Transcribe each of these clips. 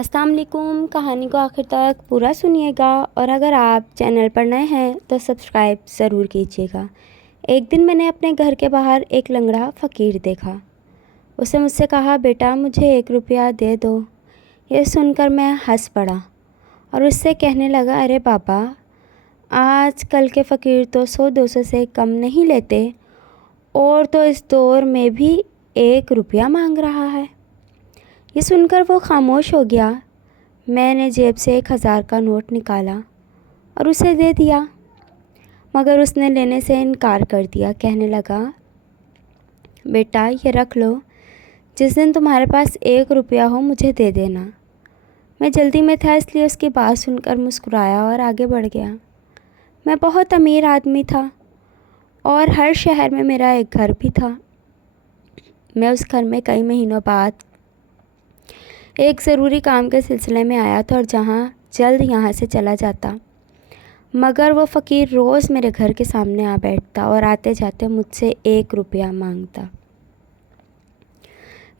अस्सलाम वालेकुम। कहानी को आखिर तक पूरा सुनिएगा और अगर आप चैनल पर नए हैं तो सब्सक्राइब ज़रूर कीजिएगा। एक दिन मैंने अपने घर के बाहर एक लंगड़ा फ़कीर देखा। उसने मुझसे कहा, बेटा मुझे 1 रुपया दे दो। यह सुनकर मैं हंस पड़ा और उससे कहने लगा, अरे बाबा, आज कल के फ़कीर तो 100-200 से कम नहीं लेते और तो इस दौर में भी 1 रुपया मांग रहा है। ये सुनकर वो खामोश हो गया। मैंने जेब से 1000 का नोट निकाला और उसे दे दिया, मगर उसने लेने से इनकार कर दिया। कहने लगा, बेटा ये रख लो, जिस दिन तुम्हारे पास 1 रुपया हो मुझे दे देना। मैं जल्दी में था इसलिए उसकी बात सुनकर मुस्कुराया और आगे बढ़ गया। मैं बहुत अमीर आदमी था और हर शहर में मेरा एक घर भी था। मैं उस घर में कई महीनों बाद एक ज़रूरी काम के सिलसिले में आया था और जल्द यहाँ से चला जाता, मगर वो फ़कीर रोज़ मेरे घर के सामने आ बैठता और आते जाते मुझसे 1 रुपया मांगता।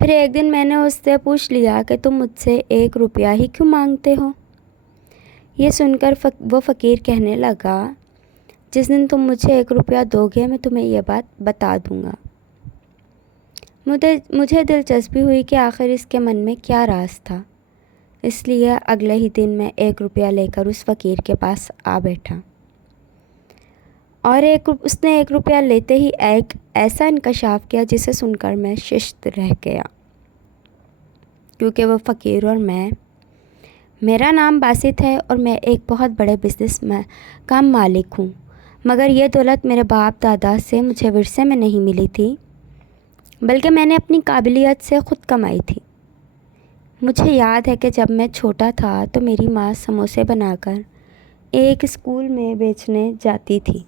फिर एक दिन मैंने उससे पूछ लिया कि तुम मुझसे 1 रुपया ही क्यों मांगते हो। ये सुनकर वो फ़कीर कहने लगा, जिस दिन तुम मुझे 1 रुपया दोगे मैं तुम्हें यह बात बता दूँगा। मुझे दिलचस्पी हुई कि आखिर इसके मन में क्या राज था, इसलिए अगले ही दिन मैं 1 रुपया लेकर उस फ़कीर के पास आ बैठा और उसने 1 रुपया लेते ही एक ऐसा इंकशाफ किया जिसे सुनकर मैं शिश्त रह गया, क्योंकि वो फ़कीर और मेरा नाम बासित है और मैं एक बहुत बड़े बिज़नेस में का मालिक हूँ, मगर ये दौलत मेरे बाप दादा से मुझे विरसे में नहीं मिली थी, बल्कि मैंने अपनी काबिलियत से ख़ुद कमाई थी। मुझे याद है कि जब मैं छोटा था तो मेरी माँ समोसे बनाकर एक स्कूल में बेचने जाती थी।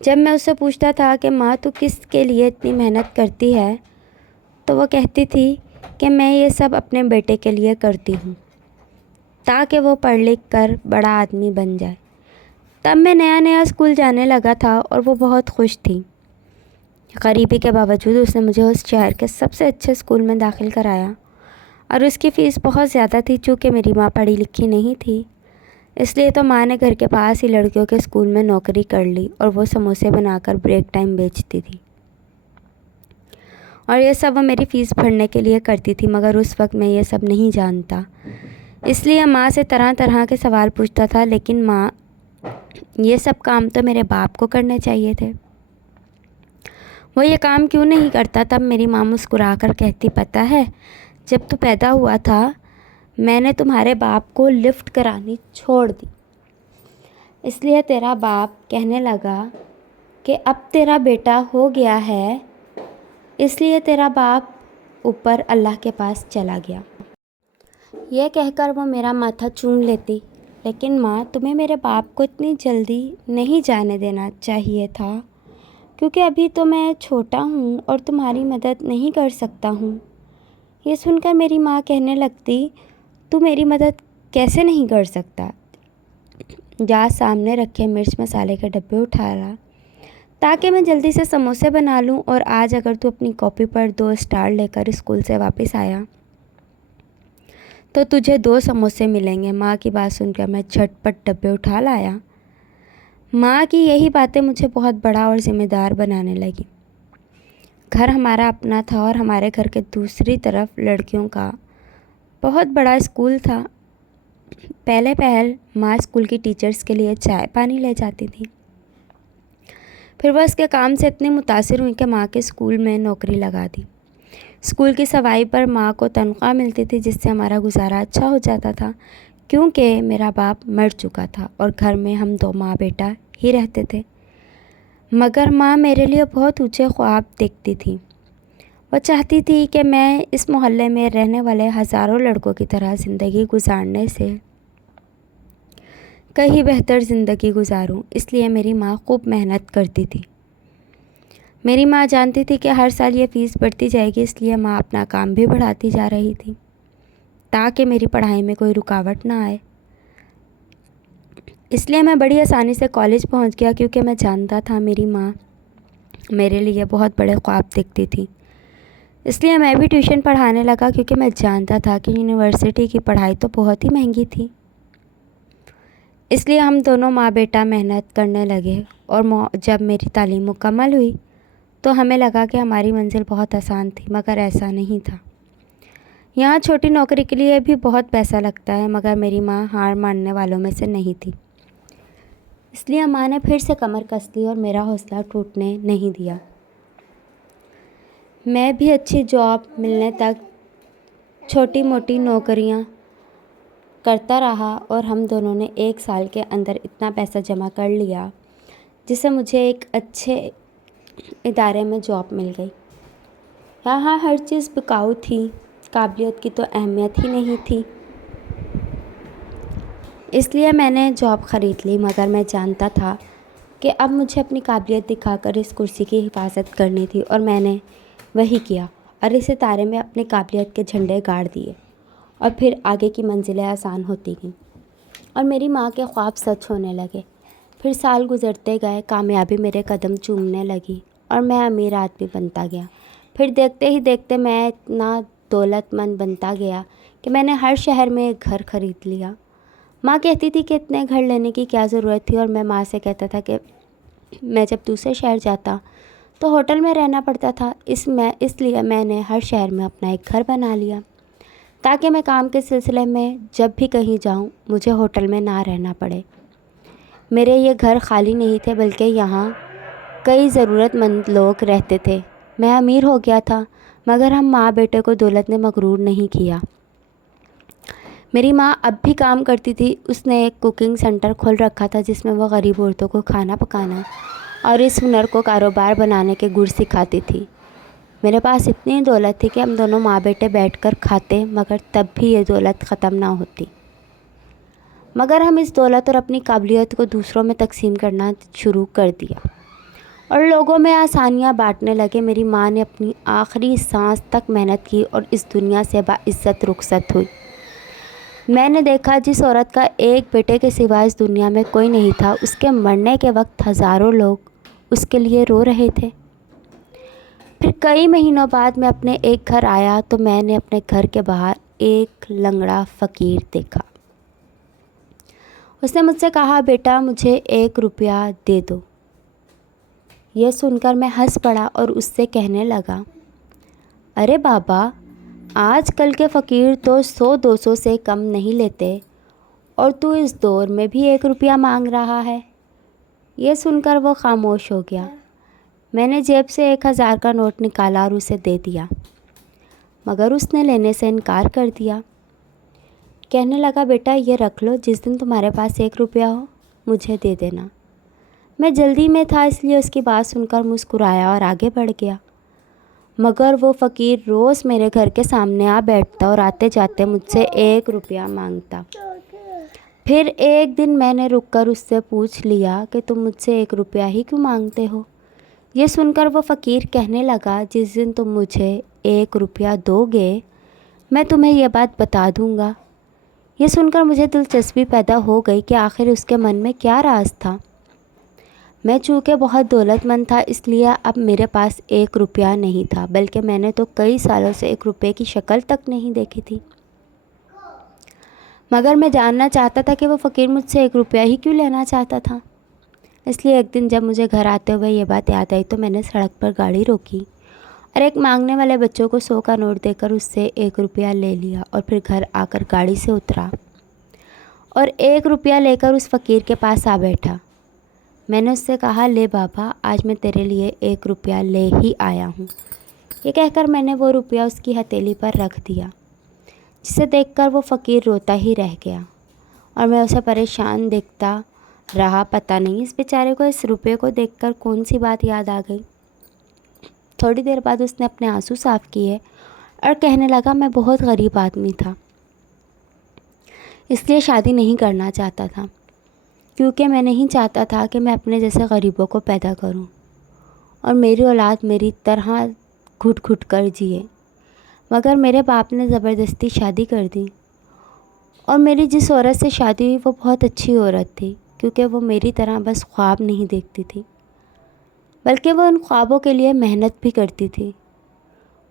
जब मैं उससे पूछता था कि माँ तू किसके लिए इतनी मेहनत करती है, तो वो कहती थी कि मैं ये सब अपने बेटे के लिए करती हूँ ताकि वो पढ़ लिख कर बड़ा आदमी बन जाए। तब मैं नया स्कूल जाने लगा था और वो बहुत खुश थी। गरीबी के बावजूद उसने मुझे उस शहर के सबसे अच्छे स्कूल में दाखिल कराया और उसकी फ़ीस बहुत ज़्यादा थी। चूँकि मेरी माँ पढ़ी लिखी नहीं थी, इसलिए तो माँ ने घर के पास ही लड़कियों के स्कूल में नौकरी कर ली और वो समोसे बनाकर ब्रेक टाइम बेचती थी और ये सब वो मेरी फ़ीस भरने के लिए करती थी। मगर उस वक्त मैं ये सब नहीं जानता, इसलिए माँ से तरह तरह के सवाल पूछता था, लेकिन माँ ये सब काम तो मेरे बाप को करने चाहिए थे, वो ये काम क्यों नहीं करता। तब मेरी माँ मुस्कुरा कर कहती, पता है जब तू पैदा हुआ था मैंने तुम्हारे बाप को लिफ्ट करानी छोड़ दी, इसलिए तेरा बाप कहने लगा कि अब तेरा बेटा हो गया है, इसलिए तेरा बाप ऊपर अल्लाह के पास चला गया। यह कहकर वो मेरा माथा चूम लेती, लेकिन माँ तुम्हें मेरे बाप को इतनी जल्दी नहीं जाने देना चाहिए था, क्योंकि अभी तो मैं छोटा हूँ और तुम्हारी मदद नहीं कर सकता हूँ। ये सुनकर मेरी माँ कहने लगती, तू मेरी मदद कैसे नहीं कर सकता। जा सामने रखे मिर्च मसाले के डब्बे उठा रहा ताकि मैं जल्दी से समोसे बना लूँ, और आज अगर तू अपनी कॉपी पर 2 स्टार लेकर स्कूल से वापस आया तो तुझे 2 समोसे मिलेंगे। माँ की बात सुनकर मैं झटपट डब्बे उठा लाया। माँ की यही बातें मुझे बहुत बड़ा और ज़िम्मेदार बनाने लगी। घर हमारा अपना था और हमारे घर के दूसरी तरफ लड़कियों का बहुत बड़ा स्कूल था। पहल माँ स्कूल की टीचर्स के लिए चाय पानी ले जाती थी। फिर वह उसके काम से इतनी मुतासिर हुई कि माँ के स्कूल में नौकरी लगा दी। स्कूल की सफाई पर माँ को तनख्वाह मिलती थी, जिससे हमारा गुजारा अच्छा हो जाता था, क्योंकि मेरा बाप मर चुका था और घर में हम 2 माँ बेटा ही रहते थे। मगर माँ मेरे लिए बहुत ऊंचे ख्वाब देखती थी। वो चाहती थी कि मैं इस मोहल्ले में रहने वाले हज़ारों लड़कों की तरह ज़िंदगी गुजारने से कहीं बेहतर ज़िंदगी गुजारूं, इसलिए मेरी माँ खूब मेहनत करती थी। मेरी माँ जानती थी कि हर साल ये फ़ीस बढ़ती जाएगी, इसलिए माँ अपना काम भी बढ़ाती जा रही थी ताकि मेरी पढ़ाई में कोई रुकावट ना आए। इसलिए मैं बड़ी आसानी से कॉलेज पहुंच गया, क्योंकि मैं जानता था मेरी माँ मेरे लिए बहुत बड़े ख्वाब देखती थी। इसलिए मैं भी ट्यूशन पढ़ाने लगा, क्योंकि मैं जानता था कि यूनिवर्सिटी की पढ़ाई तो बहुत ही महंगी थी। इसलिए हम दोनों माँ बेटा मेहनत करने लगे, और जब मेरी तालीम मुकम्मल हुई तो हमें लगा कि हमारी मंजिल बहुत आसान थी, मगर ऐसा नहीं था। यहाँ छोटी नौकरी के लिए भी बहुत पैसा लगता है, मगर मेरी माँ हार मानने वालों में से नहीं थी। इसलिए माँ ने फिर से कमर कस ली और मेरा हौसला टूटने नहीं दिया। मैं भी अच्छी जॉब मिलने तक छोटी मोटी नौकरियाँ करता रहा, और हम दोनों ने 1 साल के अंदर इतना पैसा जमा कर लिया जिससे मुझे एक अच्छे इदारे में जॉब मिल गई। यहाँ हर चीज़ बिकाऊ थी, काबिलियत की तो अहमियत ही नहीं थी। इसलिए मैंने जॉब ख़रीद ली, मगर मैं जानता था कि अब मुझे अपनी काबिलियत दिखाकर इस कुर्सी की हिफाजत करनी थी, और मैंने वही किया और इस सितारे में अपनी काबिलियत के झंडे गाड़ दिए, और फिर आगे की मंजिलें आसान होती गईं और मेरी माँ के ख्वाब सच होने लगे। फिर साल गुज़रते गए, कामयाबी मेरे कदम चूमने लगी और मैं अमीर आदमी बनता गया। फिर देखते ही देखते मैं इतना दौलतमंद बनता गया कि मैंने हर शहर में एक घर ख़रीद लिया। माँ कहती थी कि इतने घर लेने की क्या ज़रूरत थी, और मैं माँ से कहता था कि मैं जब दूसरे शहर जाता तो होटल में रहना पड़ता था। इसलिए मैंने हर शहर में अपना एक घर बना लिया, ताकि मैं काम के सिलसिले में जब भी कहीं जाऊं मुझे होटल में ना रहना पड़े। मेरे ये घर खाली नहीं थे, बल्कि यहाँ कई ज़रूरतमंद लोग रहते थे। मैं अमीर हो गया था, मगर हम माँ बेटे को दौलत ने मगरूर नहीं किया। मेरी माँ अब भी काम करती थी। उसने एक कुकिंग सेंटर खोल रखा था, जिसमें वह गरीब औरतों को खाना पकाना और इस हुनर को कारोबार बनाने के गुर सिखाती थी। मेरे पास इतनी दौलत थी कि हम दोनों माँ बेटे बैठकर खाते, मगर तब भी ये दौलत ख़त्म ना होती। मगर हम इस दौलत और अपनी काबिलियत को दूसरों में तकसीम करना शुरू कर दिया और लोगों में आसानियाँ बांटने लगे। मेरी माँ ने अपनी आखिरी सांस तक मेहनत की और इस दुनिया से बाइज़्ज़त रुखसत हुई। मैंने देखा जिस औरत का एक बेटे के सिवा इस दुनिया में कोई नहीं था, उसके मरने के वक्त हज़ारों लोग उसके लिए रो रहे थे। फिर कई महीनों बाद मैं अपने एक घर आया तो मैंने अपने घर के बाहर एक लंगड़ा फ़कीर देखा। उसने मुझसे कहा, बेटा मुझे 1 रुपया दे दो। यह सुनकर मैं हंस पड़ा और उससे कहने लगा, अरे बाबा, आजकल के फ़कीर तो 100-200 से कम नहीं लेते, और तू इस दौर में भी 1 रुपया मांग रहा है। यह सुनकर वो खामोश हो गया। मैंने जेब से 1000 का नोट निकाला और उसे दे दिया, मगर उसने लेने से इनकार कर दिया। कहने लगा, बेटा ये रख लो, जिस दिन तुम्हारे पास 1 रुपया हो मुझे दे देना। मैं जल्दी में था, इसलिए उसकी बात सुनकर मुस्कुराया और आगे बढ़ गया। मगर वो फ़कीर रोज़ मेरे घर के सामने आ बैठता और आते जाते मुझसे 1 रुपया मांगता। फिर एक दिन मैंने रुककर उससे पूछ लिया कि तुम मुझसे 1 रुपया ही क्यों मांगते हो। ये सुनकर वो फ़कीर कहने लगा, जिस दिन तुम मुझे 1 रुपया दोगे मैं तुम्हें यह बात बता दूंगा। ये सुनकर मुझे दिलचस्पी पैदा हो गई कि आखिर उसके मन में क्या राज था। मैं चूँकि बहुत दौलतमंद था, इसलिए अब मेरे पास 1 रुपया नहीं था, बल्कि मैंने तो कई सालों से 1 रुपये की शक्ल तक नहीं देखी थी। मगर मैं जानना चाहता था कि वो फ़कीर मुझसे 1 रुपया ही क्यों लेना चाहता था। इसलिए एक दिन जब मुझे घर आते हुए ये बात याद आई तो मैंने सड़क पर गाड़ी रोकी और एक मांगने वाले बच्चों को 100 का नोट देकर उससे 1 रुपया ले लिया, और फिर घर आकर गाड़ी से उतरा और 1 रुपया लेकर उस फ़कीर के पास आ बैठा। मैंने उससे कहा, ले बाबा, आज मैं तेरे लिए 1 रुपया ले ही आया हूँ। ये कहकर मैंने वो रुपया उसकी हथेली पर रख दिया, जिसे देखकर वो फ़कीर रोता ही रह गया और मैं उसे परेशान देखता रहा। पता नहीं इस बेचारे को इस रुपये को देखकर कौन सी बात याद आ गई। थोड़ी देर बाद उसने अपने आंसू साफ़ किए और कहने लगा, मैं बहुत गरीब आदमी था, इसलिए शादी नहीं करना चाहता था, क्योंकि मैं नहीं चाहता था कि मैं अपने जैसे गरीबों को पैदा करूं और मेरी औलाद मेरी तरह घुट घुट कर जिए। मगर मेरे बाप ने ज़बरदस्ती शादी कर दी और मेरी जिस औरत से शादी हुई वो बहुत अच्छी औरत थी, क्योंकि वो मेरी तरह बस ख्वाब नहीं देखती थी, बल्कि वो उन ख्वाबों के लिए मेहनत भी करती थी।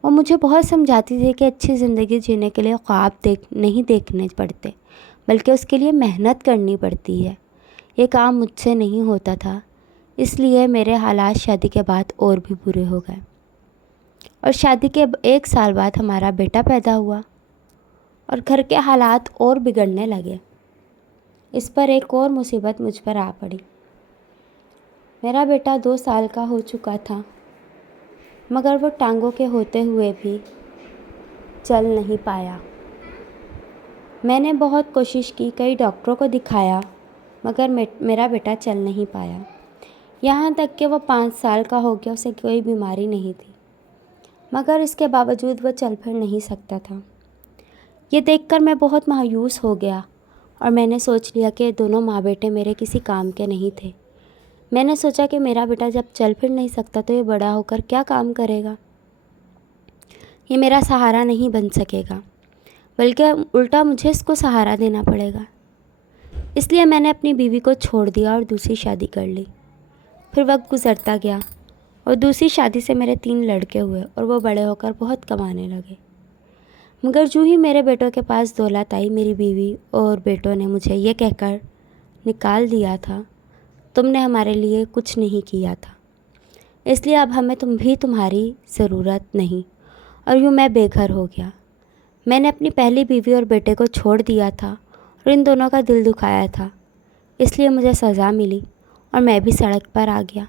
वो मुझे बहुत समझाती थी कि अच्छी ज़िंदगी जीने के लिए ख्वाब नहीं देखने पड़ते, बल्कि उसके लिए मेहनत करनी पड़ती है। ये काम मुझसे नहीं होता था, इसलिए मेरे हालात शादी के बाद और भी बुरे हो गए। और शादी के 1 साल बाद हमारा बेटा पैदा हुआ और घर के हालात और बिगड़ने लगे। इस पर एक और मुसीबत मुझ पर आ पड़ी। मेरा बेटा 2 साल का हो चुका था, मगर वो टांगों के होते हुए भी चल नहीं पाया। मैंने बहुत कोशिश की, कई डॉक्टरों को दिखाया, मगर मेरा बेटा चल नहीं पाया। यहाँ तक कि वो 5 साल का हो गया, उसे कोई बीमारी नहीं थी, मगर इसके बावजूद वो चल फिर नहीं सकता था। ये देखकर मैं बहुत मायूस हो गया और मैंने सोच लिया कि दोनों माँ बेटे मेरे किसी काम के नहीं थे। मैंने सोचा कि मेरा बेटा जब चल फिर नहीं सकता तो ये बड़ा होकर क्या काम करेगा, ये मेरा सहारा नहीं बन सकेगा, बल्कि उल्टा मुझे इसको सहारा देना पड़ेगा। इसलिए मैंने अपनी बीवी को छोड़ दिया और दूसरी शादी कर ली। फिर वक्त गुजरता गया और दूसरी शादी से मेरे 3 लड़के हुए और वो बड़े होकर बहुत कमाने लगे। मगर जो ही मेरे बेटों के पास दौलत आई, मेरी बीवी और बेटों ने मुझे ये कहकर निकाल दिया था, तुमने हमारे लिए कुछ नहीं किया था, इसलिए अब हमें तुम्हारी ज़रूरत नहीं। और यूँ मैं बेघर हो गया। मैंने अपनी पहली बीवी और बेटे को छोड़ दिया था और इन दोनों का दिल दुखाया था, इसलिए मुझे सज़ा मिली और मैं भी सड़क पर आ गया।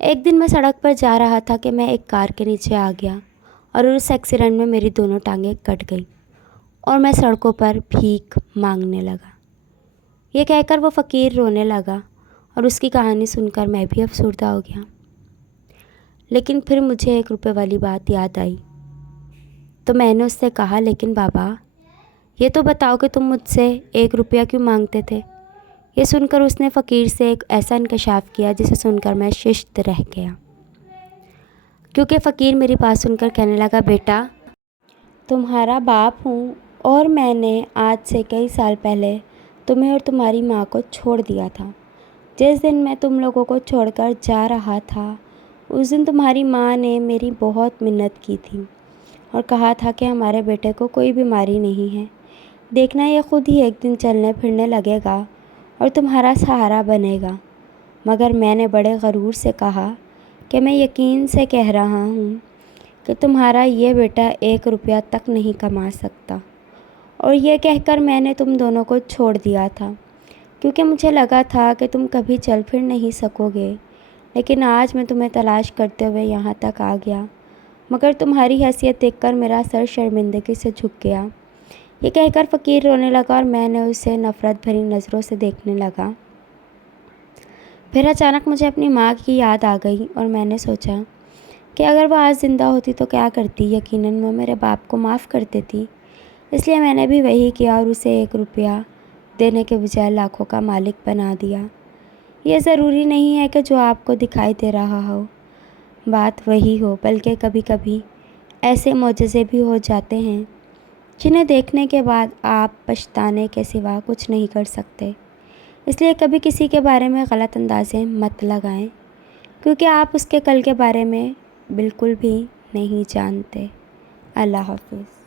एक दिन मैं सड़क पर जा रहा था कि मैं एक कार के नीचे आ गया और उस एक्सीडेंट में मेरी दोनों टांगें कट गई और मैं सड़कों पर भीख मांगने लगा। ये कहकर वो फ़कीर रोने लगा और उसकी कहानी सुनकर मैं भी अफसरदा हो गया। लेकिन फिर मुझे 1 रुपये वाली बात याद आई, तो मैंने उससे कहा, लेकिन बाबा ये तो बताओ कि तुम मुझसे 1 रुपया क्यों मांगते थे। ये सुनकर उसने फ़कीर से एक ऐसा इंकशाफ किया जिसे सुनकर मैं शिश्त रह गया, क्योंकि फ़कीर मेरी बात सुनकर कहने लगा, बेटा तुम्हारा बाप हूँ और मैंने आज से कई साल पहले तुम्हें और तुम्हारी माँ को छोड़ दिया था। जिस दिन मैं तुम लोगों को छोड़कर जा रहा था, उस दिन तुम्हारी माँ ने मेरी बहुत मिन्नत की थी और कहा था कि हमारे बेटे को कोई बीमारी नहीं है, देखना ये खुद ही एक दिन चलने फिरने लगेगा और तुम्हारा सहारा बनेगा। मगर मैंने बड़े गरूर से कहा कि मैं यकीन से कह रहा हूँ कि तुम्हारा ये बेटा 1 रुपया तक नहीं कमा सकता। और ये कहकर मैंने तुम दोनों को छोड़ दिया था, क्योंकि मुझे लगा था कि तुम कभी चल फिर नहीं सकोगे। लेकिन आज मैं तुम्हें तलाश करते हुए यहाँ तक आ गया, मगर तुम्हारी हैसियत देखकर मेरा सर शर्मिंदगी से झुक गया। ये कहकर फ़कीर रोने लगा और मैंने उसे नफ़रत भरी नज़रों से देखने लगा। फिर अचानक मुझे अपनी माँ की याद आ गई और मैंने सोचा कि अगर वह आज ज़िंदा होती तो क्या करती। यकीनन वो मेरे बाप को माफ़ कर देती। इसलिए मैंने भी वही किया और उसे 1 रुपया देने के बजाय लाखों का मालिक बना दिया। ये ज़रूरी नहीं है कि जो आपको दिखाई दे रहा हो बात वही हो, बल्कि कभी कभी ऐसे मोजज़े भी हो जाते हैं जिन्हें देखने के बाद आप पछताने के सिवा कुछ नहीं कर सकते। इसलिए कभी किसी के बारे में गलत अंदाज़े मत लगाएं, क्योंकि आप उसके कल के बारे में बिल्कुल भी नहीं जानते। अल्लाह हाफ़िज़।